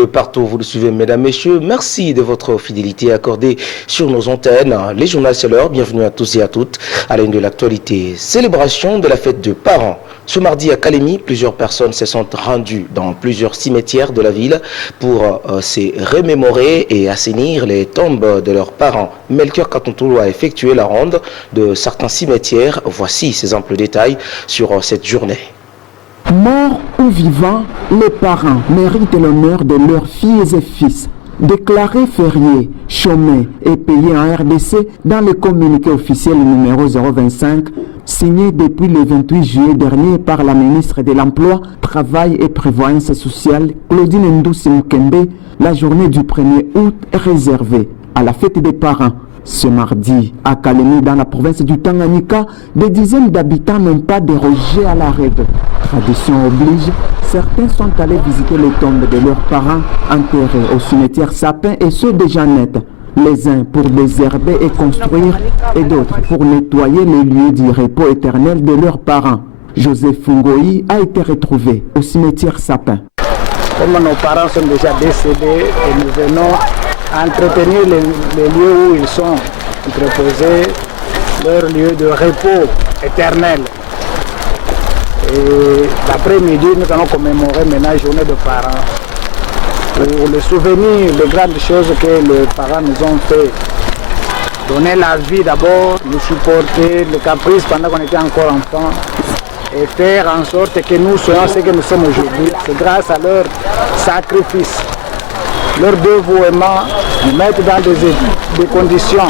de partout où vous le suivez, mesdames, messieurs. Merci de votre fidélité accordée sur nos antennes. Les journaux, c'est l'heure. Bienvenue à tous et à toutes à la une de l'actualité. Célébration de la fête de parents. Ce mardi à Kalemi, plusieurs personnes se sont rendues dans plusieurs cimetières de la ville pour se remémorer et assainir les tombes de leurs parents. Melchior Katuntoulou a effectué la ronde de certains cimetières. Voici ses amples détails sur cette journée. Morts ou vivants, les parents méritent l'honneur de leurs filles et fils. Déclarés fériés, chômés et payés en RDC dans le communiqué officiel numéro 025, signé depuis le 28 juillet dernier par la ministre de l'Emploi, Travail et Prévoyance sociale, Claudine Ndoussi Mukembe, la journée du 1er août est réservée à la fête des parents. Ce mardi, à Kalemi, dans la province du Tanganyika, des dizaines d'habitants n'ont pas dérogé à la règle. Tradition oblige, certains sont allés visiter les tombes de leurs parents enterrés au cimetière Sapin et ceux de Jeannette. Les uns pour désherber et construire, et d'autres pour nettoyer les lieux du repos éternel de leurs parents. Joseph Fungoï a été retrouvé au cimetière Sapin. Comme nos parents sont déjà décédés et nous venons entretenir les lieux où ils sont entreposés, leur lieu de repos éternel. Et l'après-midi, nous allons commémorer maintenant la journée de parents. Pour le souvenir des grandes choses que les parents nous ont fait. Donner la vie d'abord, nous supporter les caprices pendant qu'on était encore enfants et faire en sorte que nous soyons ce que nous sommes aujourd'hui. C'est grâce à leur sacrifice, leur dévouement, nous mettre dans des conditions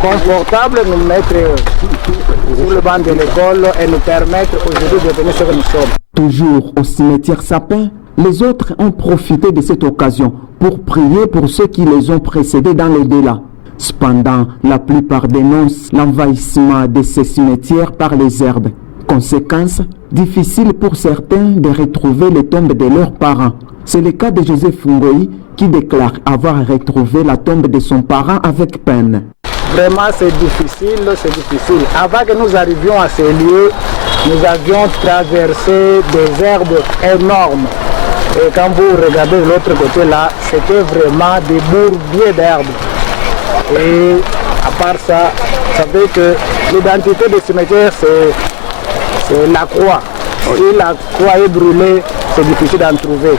confortables, nous mettre sur le banc de l'école et nous permettre aujourd'hui de devenir ce que nous sommes. Toujours au cimetière Sapin, les autres ont profité de cette occasion pour prier pour ceux qui les ont précédés dans l'au-delà. Cependant, la plupart dénoncent l'envahissement de ces cimetières par les herbes. Conséquence, difficile pour certains de retrouver les tombes de leurs parents. C'est le cas de Joseph Fungoï qui déclare avoir retrouvé la tombe de son parent avec peine. Vraiment c'est difficile. Avant que nous arrivions à ces lieux, nous avions traversé des herbes énormes. Et quand vous regardez de l'autre côté là, c'était vraiment des bourbiers d'herbes. Et à part ça, vous savez que l'identité des cimetières c'est la croix. Si la croix est brûlée, c'est difficile d'en trouver.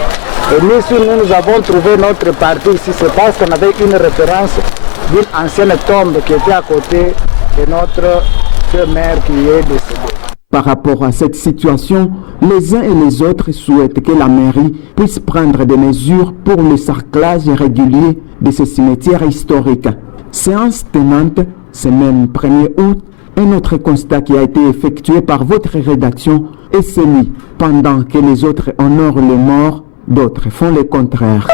Et nous, si nous avons trouvé notre partie ici, c'est parce qu'on avait une référence d'une ancienne tombe qui était à côté de notre mère qui est décédée. Par rapport à cette situation, les uns et les autres souhaitent que la mairie puisse prendre des mesures pour le cerclage régulier de ces cimetières historiques. Séance tenante, ce même 1er août, un autre constat qui a été effectué par votre rédaction est celui, pendant que les autres honorent les morts, d'autres font le contraire.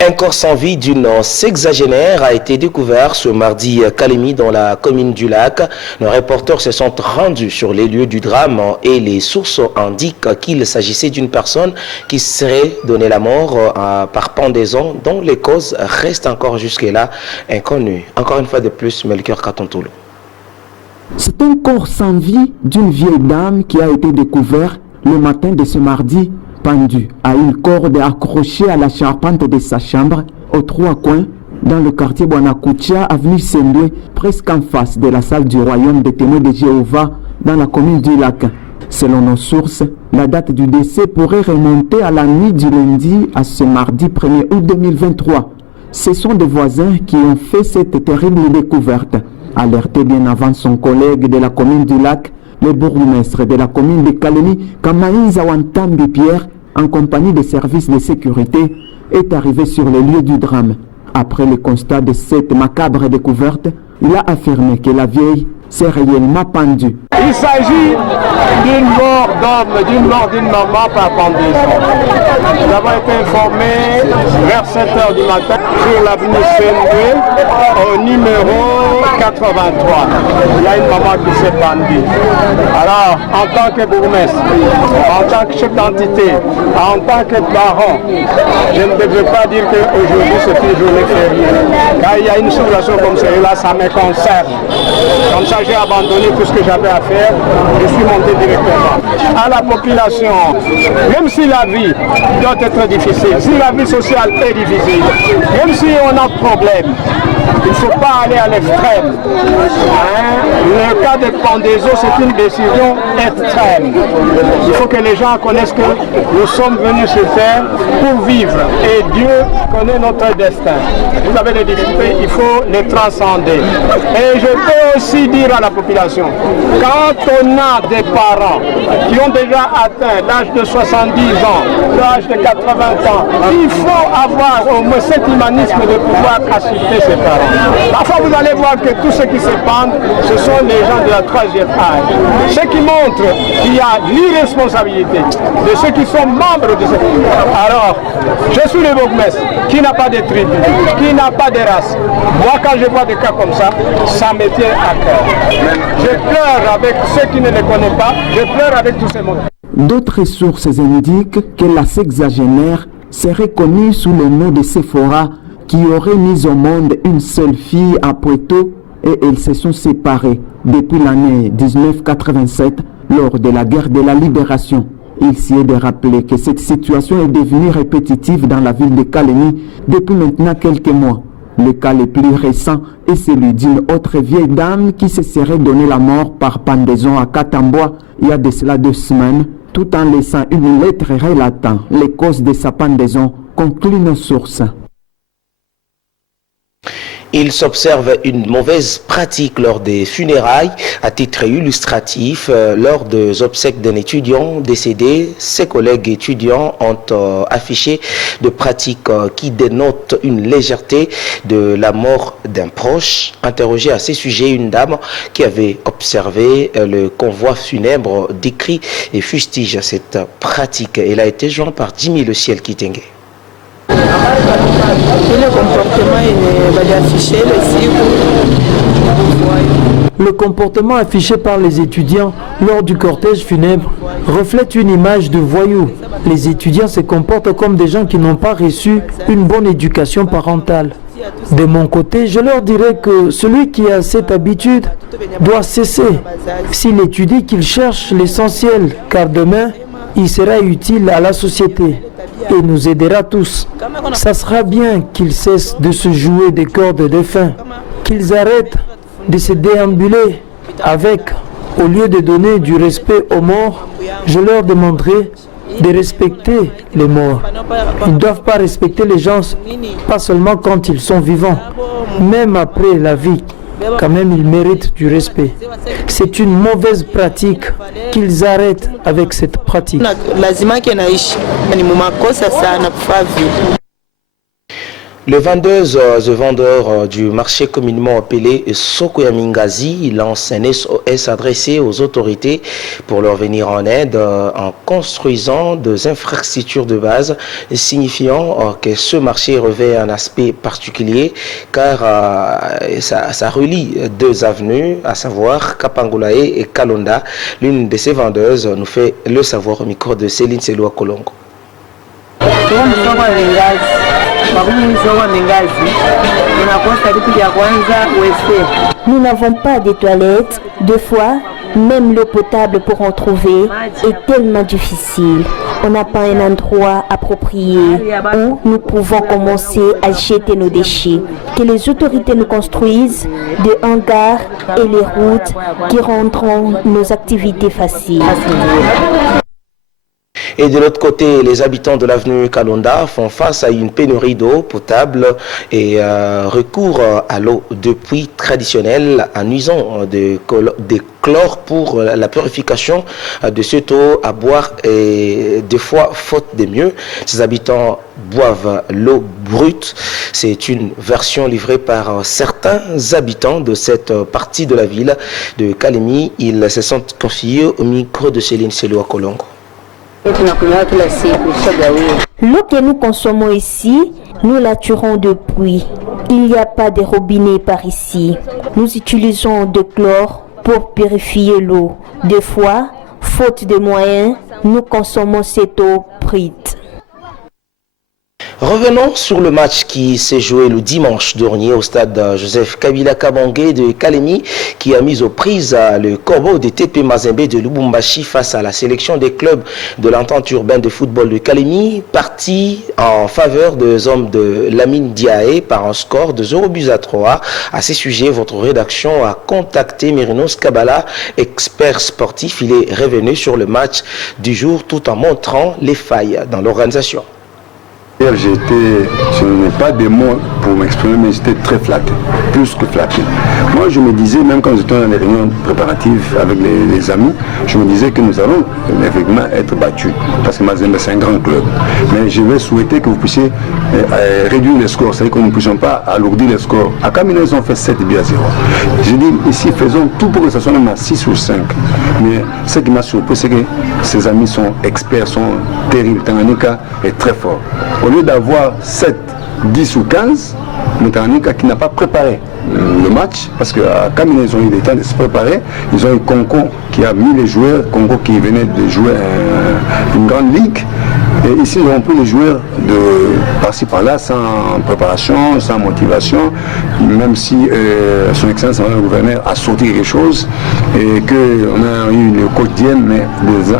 Un corps sans vie d'une sexagénaire a été découvert ce mardi à Kalemi dans la commune du Lac. Nos reporters se sont rendus sur les lieux du drame et les sources indiquent qu'il s'agissait d'une personne qui serait donnée la mort par pendaison dont les causes restent encore jusque-là inconnues. Encore une fois de plus, Melchior Katuntoulou. C'est un corps sans vie d'une vieille dame qui a été découvert le matin de ce mardi, pendu à une corde accrochée à la charpente de sa chambre, aux 3 coins, dans le quartier Bwanakucha, avenue Sendoué, presque en face de la salle du royaume des témoins de Jéhovah, dans la commune du Lac. Selon nos sources, la date du décès pourrait remonter à la nuit du lundi à ce mardi 1er août 2023. Ce sont des voisins qui ont fait cette terrible découverte. Alerté bien avant son collègue de la commune du Lac, le bourgmestre de la commune de Kalemi, Kamaïza Wantambi Pierre, en compagnie des services de sécurité, est arrivé sur le lieu du drame. Après le constat de cette macabre découverte, il a affirmé que la vieille s'est réellement pendue. Il s'agit d'une mort d'homme, d'une mort d'une maman par pendaison. Nous avons été informés vers 7 h du matin sur l'avenue Sendoué au numéro 83, il y a une maman qui s'est pendue. Alors, en tant que bourgmestre, en tant que chef d'entité, en tant que parent, je ne devrais pas dire qu'aujourd'hui c'est une journée fériée. Quand il y a une situation comme celle-là, ça me concerne. Comme ça, j'ai abandonné tout ce que j'avais à faire. Je suis monté directement. À la population, même si la vie doit être difficile, si la vie sociale est difficile, même si on a problème, il ne faut pas aller à l'extrême. Le cas de pendaison, c'est une décision extrême. Il faut que les gens connaissent que nous sommes venus sur terre pour vivre et Dieu connaît notre destin. Vous avez des difficultés, il faut les transcender. Et je peux aussi dire à la population, quand on a des parents qui ont déjà atteint l'âge de 70 ans, l'âge de 80 ans, il faut avoir au moins cet humanisme de pouvoir assister ses parents. Parfois vous allez voir que tous ceux qui se pendent, ce sont les gens de la troisième âge. Ce qui montre qu'il y a l'irresponsabilité de ceux qui sont membres de cette famille. Alors, je suis le bourgmestre qui n'a pas de tribu, qui n'a pas de race. Moi, quand je vois des cas comme ça me tient à cœur. Je pleure avec ceux qui ne les connaissent pas, je pleure avec tous ces mondes. D'autres sources indiquent que la sexagénaire serait connue sous le nom de Sephora, qui aurait mis au monde une seule fille à Poitou et elles se sont séparées depuis l'année 1987 lors de la guerre de la libération. Il s'y est de rappeler que cette situation est devenue répétitive dans la ville de Kalemi depuis maintenant quelques mois. Le cas le plus récent est celui d'une autre vieille dame qui se serait donné la mort par pendaison à Katamboa il y a de cela 2 semaines, tout en laissant une lettre relatant les causes de sa pendaison, conclut nos sources. Il s'observe une mauvaise pratique lors des funérailles. À titre illustratif, lors des obsèques d'un étudiant décédé, ses collègues étudiants ont affiché de pratiques qui dénotent une légèreté de la mort d'un proche. Interrogée à ces sujets, une dame qui avait observé le convoi funèbre décrit et fustige cette pratique. Elle a été jointe par Jimmy Le Ciel Kitenge. Le comportement affiché par les étudiants lors du cortège funèbre reflète une image de voyous. Les étudiants se comportent comme des gens qui n'ont pas reçu une bonne éducation parentale. De mon côté, je leur dirais que celui qui a cette habitude doit cesser. S'il étudie, qu'il cherche l'essentiel, car demain, il sera utile à la société et nous aidera tous. Ça sera bien qu'ils cessent de se jouer des cordes de défunts, qu'ils arrêtent de se déambuler avec, au lieu de donner du respect aux morts, je leur demanderai de respecter les morts. Ils ne doivent pas respecter les gens, pas seulement quand ils sont vivants, même après la vie. Quand même, ils méritent du respect. C'est une mauvaise pratique, qu'ils arrêtent avec cette pratique. Le vendeuse et vendeur du marché communément appelé Sokoyamingazi lance un SOS adressé aux autorités pour leur venir en aide en construisant des infrastructures de base, signifiant que ce marché revêt un aspect particulier car ça relie 2 avenues, à savoir Kapangulae et Kalonda. L'une de ces vendeuses nous fait le savoir au micro de Céline Seloua Kolongo. Nous n'avons pas de toilettes. 2 fois, même l'eau potable pour en trouver est tellement difficile. On n'a pas un endroit approprié où nous pouvons commencer à jeter nos déchets. Que les autorités nous construisent des hangars et les routes qui rendront nos activités faciles. Et de l'autre côté, les habitants de l'avenue Kalonda font face à une pénurie d'eau potable et recours à l'eau de puits traditionnelle en usant des chlore pour la purification de cette eau à boire et des fois, faute de mieux, ces habitants boivent l'eau brute. C'est une version livrée par certains habitants de cette partie de la ville de Kalemi. Ils se sont confiés au micro de Céline Seloua Kolongo. L'eau que nous consommons ici, nous la tirons de puits. Il n'y a pas de robinet par ici. Nous utilisons de chlore pour purifier l'eau. Des fois, faute de moyens, nous consommons cette eau prite. Revenons sur le match qui s'est joué le dimanche dernier au stade Joseph Kabila Kabange de Kalemi, qui a mis aux prises le corbeau de TP Mazembe de Lubumbashi face à la sélection des clubs de l'entente urbaine de football de Kalemi, parti en faveur des hommes de Lamine Diaye par un score de 0-3. À ce sujet, votre rédaction a contacté Merinos Kabala, expert sportif. Il est revenu sur le match du jour tout en montrant les failles dans l'organisation. Je n'ai pas de mots pour m'exprimer, mais j'étais très flatté, plus que flatté. Moi, je me disais, même quand j'étais dans les réunions préparatives avec les amis, je me disais que nous allons effectivement être battus, parce que Mazembe, c'est un grand club. Mais je vais souhaiter que vous puissiez réduire les scores, c'est-à-dire que nous ne puissions pas alourdir les scores. À Kamina, ils ont fait 7 buts à 0. J'ai dit, ici, faisons tout pour que ça soit même à 6 ou 5. Mais ce qui m'a surpris, c'est que ces amis sont experts, sont terribles. Tanganyika est très fort. Au lieu d'avoir 7, 10 ou 15, le Tanganyika qui n'a pas préparé le match, parce qu'à Kamina, ils ont eu le temps de se préparer. Ils ont eu Konko qui a mis les joueurs, Konko qui venait de jouer une grande ligue. Et ici, nous avons pris les joueurs de par-ci par-là, sans préparation, sans motivation, même si son excellence, le gouverneur, a sorti quelque chose et qu'on a eu le quotidien, mais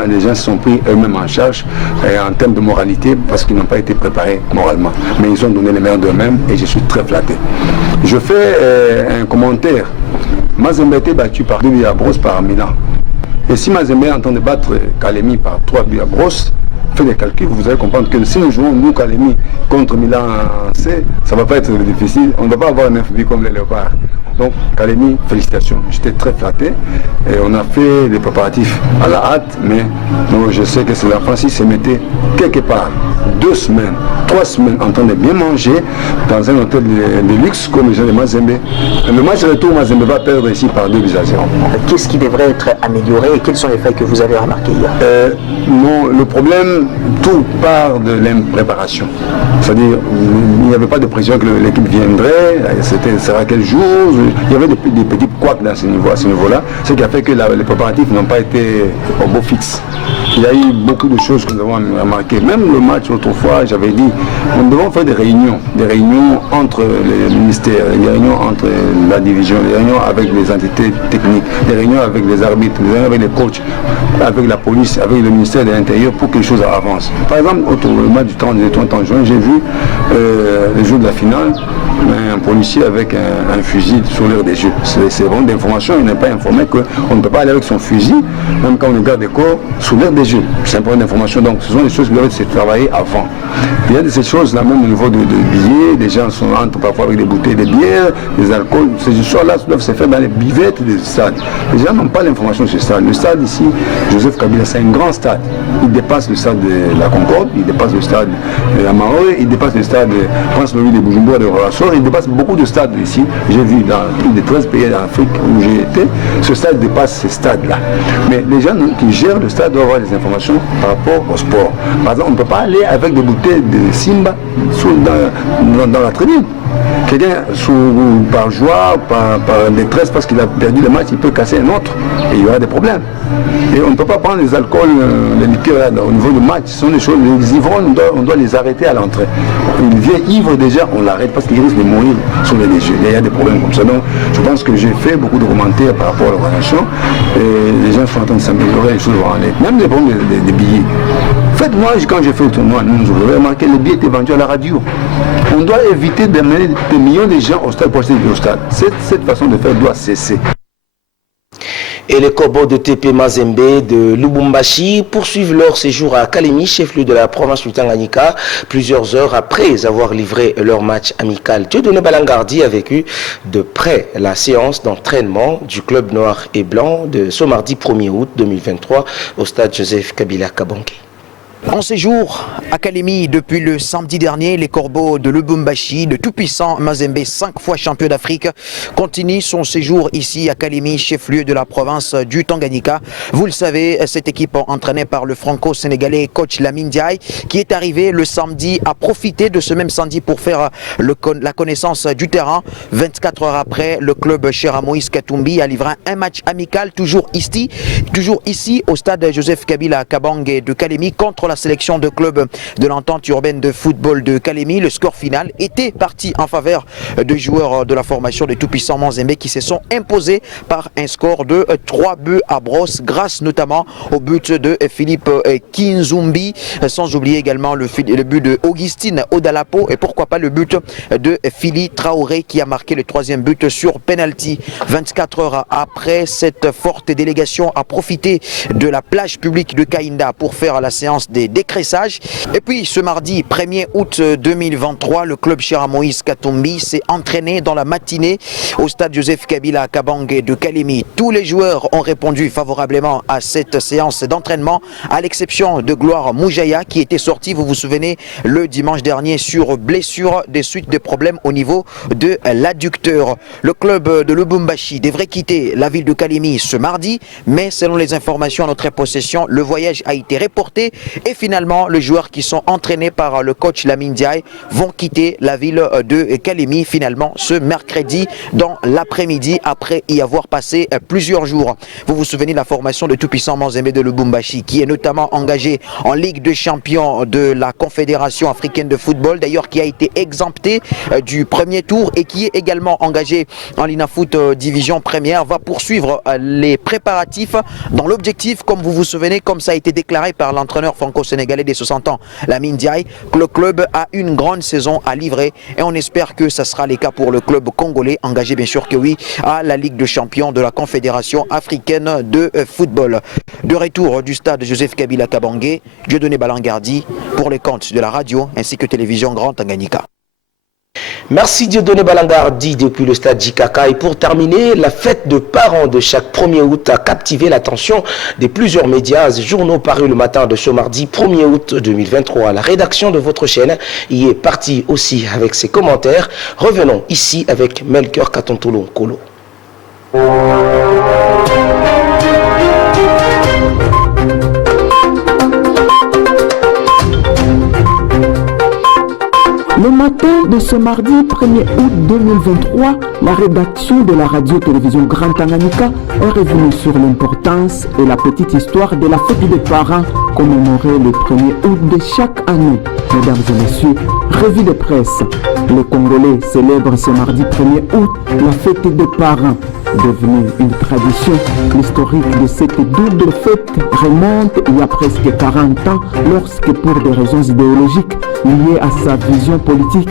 les gens se sont pris eux-mêmes en charge en termes de moralité parce qu'ils n'ont pas été préparés moralement. Mais ils ont donné les meilleurs d'eux-mêmes et je suis très flatté. Je fais un commentaire. Mazembe a été battu par 2 buts à brosse par Milan. Et si Mazembe est en train de battre Kalemi par 3 buts à brosse, faites des calculs, vous allez comprendre que si nous jouons nous Kalemi contre Milan C, ça ne va pas être difficile. On ne va pas avoir un FB comme les Léopards. Donc Kalemi, félicitations. J'étais très flatté. Et on a fait des préparatifs à la hâte, mais donc, je sais que c'est la France qui se mettait quelque part 2 semaines, 3 semaines en train de bien manger dans un hôtel de luxe comme les gens de Mazembe. Le match retour, Mazembe va perdre ici par 2 buts à 0. Qu'est-ce qui devrait être amélioré et quels sont les faits que vous avez remarqués hier? Non, le problème, tout part de l'impréparation. C'est-à-dire, il n'y avait pas de pression que l'équipe viendrait, c'était sera quel jour. Il y avait des petits couacs à ce niveau-là, ce qui a fait que les préparatifs n'ont pas été au beau fixe. Il y a eu beaucoup de choses que nous avons remarquées. Même le match autrefois, j'avais dit, nous devons faire des réunions entre les ministères, des réunions entre la division, des réunions avec les entités techniques, des réunions avec les arbitres, des réunions avec les coachs, avec la police, avec le ministère de l'Intérieur pour que les choses avancent. Par exemple, autour du match du 30 juin, j'ai vu le jour de la finale, un policier avec un fusil sur l'air des jeux. C'est vraiment d'information, il n'est pas informé qu'on ne peut pas aller avec son fusil, même quand on regarde des corps, sur l'air des jeux. C'est un problème d'information, donc ce sont des choses qui doivent se travailler avant. Il y a de ces choses-là, même au niveau de billets, des gens entrent parfois avec des bouteilles de bière, des alcools, ces choses-là doivent se faire dans les bivettes des stades. Les gens n'ont pas l'information sur ce stade. Le stade ici, Joseph Kabila, c'est un grand stade. Il dépasse le stade de la Concorde, il dépasse le stade de la Maroé, il dépasse le stade de Prince-Louis de Bujumbura de Rorassor, il dépasse beaucoup de stades ici. J'ai vu dans plus de 13 pays d'Afrique où j'ai été, ce stade dépasse ces stades-là. Mais les gens qui gèrent le stade doivent avoir des informations par rapport au sport. Par exemple, on ne peut pas aller avec des bouteilles de Simba dans la tribune. Quelqu'un, par joie, par détresse, parce qu'il a perdu le match, il peut casser un autre et il y aura des problèmes. Et on ne peut pas prendre les alcools, les liqueurs au niveau du match. Ce sont des choses, les ivrognes, on doit les arrêter à l'entrée. Il vient ivre déjà, on l'arrête parce qu'il risque de mourir sur les yeux. Il y a des problèmes comme ça. Donc je pense que j'ai fait beaucoup de commentaires par rapport à l'organisation. Et les gens sont en train de s'améliorer, les choses vont aller. Même les problèmes des billets. Faites-moi, quand j'ai fait le tournoi, vous avez remarqué, les billets étaient vendus à la radio. On doit éviter d'amener des millions de gens au stade pour acheter des billets au stade. Cette façon de faire doit cesser. Et les Corbeaux de TP Mazembe de Lubumbashi poursuivent leur séjour à Kalemi, chef-lieu de la province du Tanganyika, plusieurs heures après avoir livré leur match amical. Dieudonné Balangardi a vécu de près la séance d'entraînement du club noir et blanc de ce mardi 1er août 2023 au stade Joseph Kabila Kabange. En séjour à Kalemi depuis le samedi dernier, les Corbeaux de Lubumbashi, de tout-puissant Mazembe, 5 fois champion d'Afrique, continue son séjour ici à Kalemi, chef-lieu de la province du Tanganyika. Vous le savez, cette équipe entraînée par le franco-sénégalais coach Lamine Ndiaye, qui est arrivé le samedi, a profité de ce même samedi pour faire la connaissance du terrain. 24 heures après, le club Chera Moïse Katumbi a livré un match amical, toujours ici au stade Joseph Kabila Kabange de Kalemi, contre la sélection de club de l'entente urbaine de football de Kalemi. Le score final était parti en faveur de joueurs de la formation de tout-puissant Mazembe qui se sont imposés par un score de 3 buts à brosse, grâce notamment au but de Philippe Kinzumbi, sans oublier également le but de Augustine Odalapo et pourquoi pas le but de Phili Traoré qui a marqué le 3e but sur penalty. 24 heures après, cette forte délégation a profité de la plage publique de Kainda pour faire la séance des décressages. Et puis ce mardi 1er août 2023, le club Chera Moïse Katumbi s'est entraîné dans la matinée au stade Joseph Kabila Kabange de Kalemi. Tous les joueurs ont répondu favorablement à cette séance d'entraînement, à l'exception de Gloire Moujaya qui était sorti, vous vous souvenez, le dimanche dernier sur blessure des suites de problèmes au niveau de l'adducteur. Le club de Lubumbashi devrait quitter la ville de Kalemi ce mardi, mais selon les informations à notre possession, le voyage a été reporté et finalement les joueurs qui sont entraînés par le coach Lamine Ndiaye vont quitter la ville de Kalemi finalement ce mercredi dans l'après-midi après y avoir passé plusieurs jours. Vous vous souvenez de la formation de tout-puissant Mazembe de Lubumbashi qui est notamment engagé en Ligue des champions de la Confédération africaine de football, d'ailleurs qui a été exempté du premier tour et qui est également engagé en Linafoot division première, va poursuivre les préparatifs dans l'objectif, comme vous vous souvenez, comme ça a été déclaré par l'entraîneur franco-sénégalais des 60 ans, Lamine Ndiaye, que le club a une grande saison à livrer et on espère que ça sera le cas pour le club congolais, engagé bien sûr que oui à la Ligue de champions de la Confédération africaine de football. De retour du stade Joseph Kabila Kabange, Dieudonné Balangardi pour les comptes de la radio ainsi que télévision Grand Tanganyika. Merci Dieudonné Balangardi depuis le stade JKK. Et pour terminer, la fête de parents de chaque 1er août a captivé l'attention de plusieurs médias et journaux parus le matin de ce mardi 1er août 2023. La rédaction de votre chaîne y est partie aussi avec ses commentaires. Revenons ici avec Melchior Katontolo Kolo. Le matin de ce mardi 1er août 2023, la rédaction de la radio-télévision Grand Tanganyika est revenue sur l'importance et la petite histoire de la fête des parents commémorée le 1er août de chaque année. Mesdames et messieurs, revue de presse. Les Congolais célèbrent ce mardi 1er août la fête des parents. Devenue une tradition, l'historique de cette double fête remonte il y a presque 40 ans lorsque, pour des raisons idéologiques liées à sa vision politique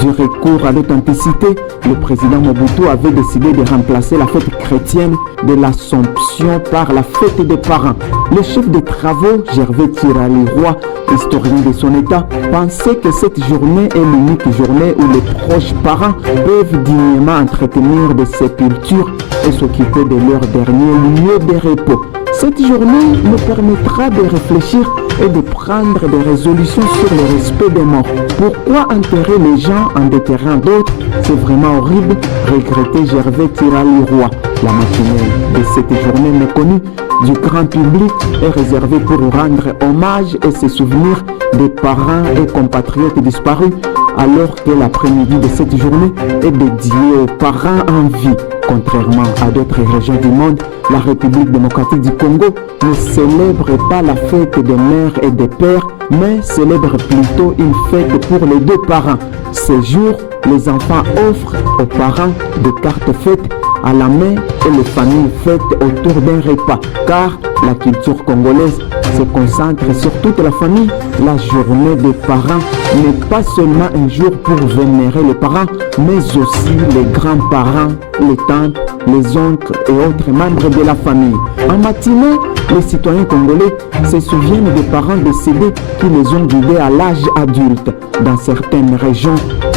du recours à l'authenticité, le président Mobutu avait décidé de remplacer la fête chrétienne de l'Assomption par la fête des parents. Le chef de travaux, Gervais Tirali-Roy, historien de son état, pensait que cette journée est l'unique journée où les proches parents peuvent dignement entretenir des sépultures et s'occuper de leur dernier lieu de repos. Cette journée nous permettra de réfléchir et de prendre des résolutions sur le respect des morts. Pourquoi enterrer les gens en déterrant d'autres? C'est vraiment horrible, regrettait Gervais Tirali-Roy. La matinée de cette journée méconnue du grand public est réservée pour rendre hommage et se souvenir des parents et compatriotes disparus, alors que l'après-midi de cette journée est dédiée aux parents en vie. Contrairement à d'autres régions du monde, la République démocratique du Congo ne célèbre pas la fête des mères et des pères, mais célèbre plutôt une fête pour les deux parents. Ce jour, les enfants offrent aux parents des cartes fêtes à la main et les familles fêtent autour d'un repas, car la culture congolaise se concentre sur toute la famille. La journée des parents n'est pas seulement un jour pour vénérer les parents, mais aussi les grands-parents, les tantes, les oncles et autres membres de la famille. En matinée, les citoyens congolais se souviennent des parents décédés qui les ont guidés à l'âge adulte. Dans certaines régions,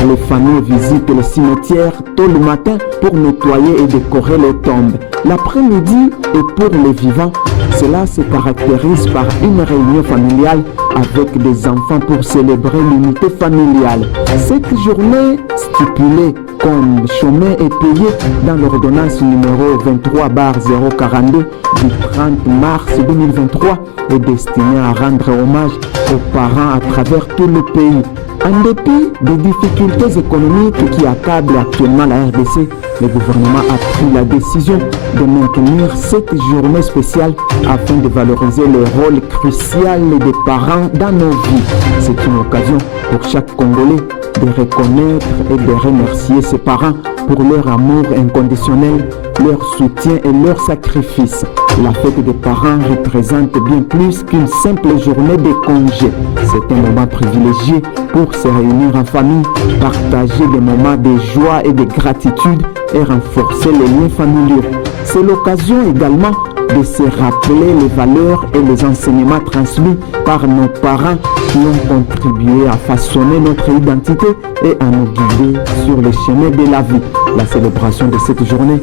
les familles visitent les cimetières tôt le matin pour nettoyer et décorer les tombes. L'après-midi est pour les vivants, Cela se caractérise par une réunion familiale avec des enfants pour célébrer l'unité familiale. Cette journée stipulée comme chômé et payé dans l'ordonnance numéro 23/042 du 30 mars 2023 est destinée à rendre hommage aux parents à travers tout le pays. En dépit des difficultés économiques qui accablent actuellement la RDC, le gouvernement a pris la décision de maintenir cette journée spéciale afin de valoriser le rôle crucial des parents dans nos vies. C'est une occasion pour chaque Congolais de reconnaître et de remercier ses parents pour leur amour inconditionnel, leur soutien et leur sacrifice. La fête des parents représente bien plus qu'une simple journée de congé. C'est un moment privilégié pour se réunir en famille, partager des moments de joie et de gratitude et renforcer les liens familiaux. C'est l'occasion également de se rappeler les valeurs et les enseignements transmis par nos parents qui ont contribué à façonner notre identité et à nous guider sur le chemin de la vie. La célébration de cette journée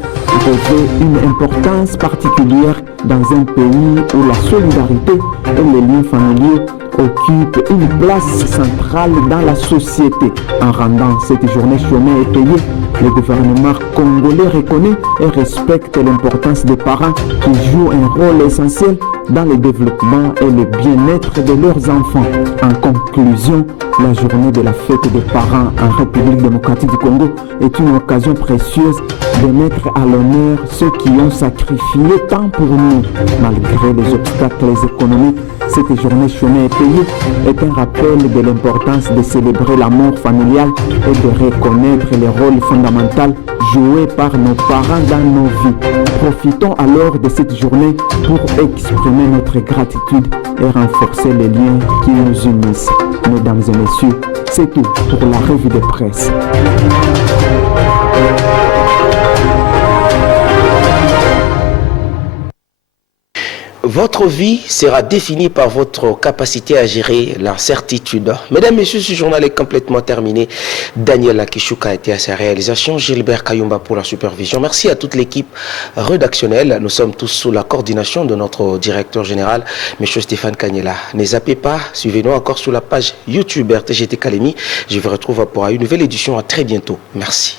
revêt une importance particulière dans un pays où la solidarité et les liens familiaux occupent une place centrale dans la société. En rendant cette journée chômée et payée, le gouvernement congolais reconnaît et respecte l'importance des parents qui jouent un rôle essentiel dans le développement et le bien-être de leurs enfants. En conclusion, la journée de la fête des parents en République démocratique du Congo est une occasion précieuse de mettre à l'honneur ceux qui ont sacrifié tant pour nous. Malgré les obstacles économiques, cette journée chômée et payée est un rappel de l'importance de célébrer l'amour familial et de reconnaître le rôle fondamental joué par nos parents dans nos vies. Profitons alors de cette journée pour exprimer notre gratitude et renforcer les liens qui nous unissent. Mesdames et messieurs, c'est tout pour la revue de presse. Votre vie sera définie par votre capacité à gérer l'incertitude. Mesdames, Messieurs, ce journal est complètement terminé. Daniel Akishuka a été à sa réalisation, Gilbert Kayumba pour la supervision. Merci à toute l'équipe rédactionnelle. Nous sommes tous sous la coordination de notre directeur général, M. Stéphane Kanyela. Ne zappez pas, suivez-nous encore sur la page YouTube RTGT Kalemi. Je vous retrouve pour une nouvelle édition. À très bientôt. Merci.